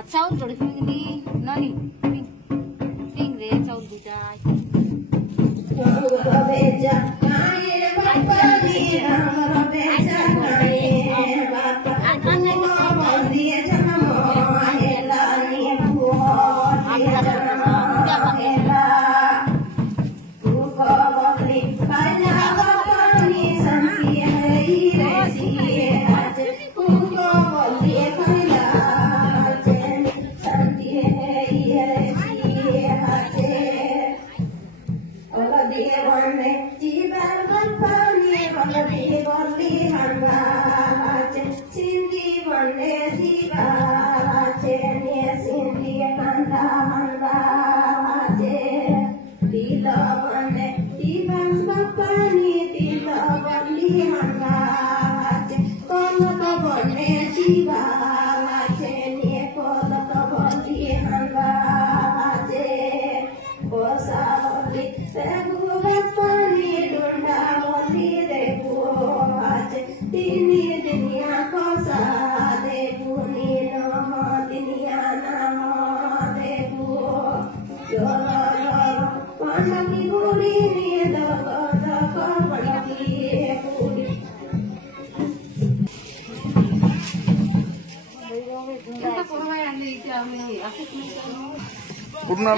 अच्छा जोड़ी फिंगी ननी फिंग रे चाउल दुटा बेजा काये बापानी राम बेजा काये बापा अन्ने को बंदिए जन्म हेला नी को जन्म हेला तू को बंदी काया बापानी संसी है रे सी आज तू को बंदिए Purna,